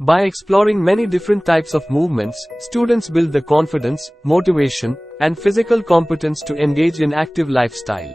By exploring many different types of movements, students build the confidence, motivation, and physical competence to engage in active lifestyle.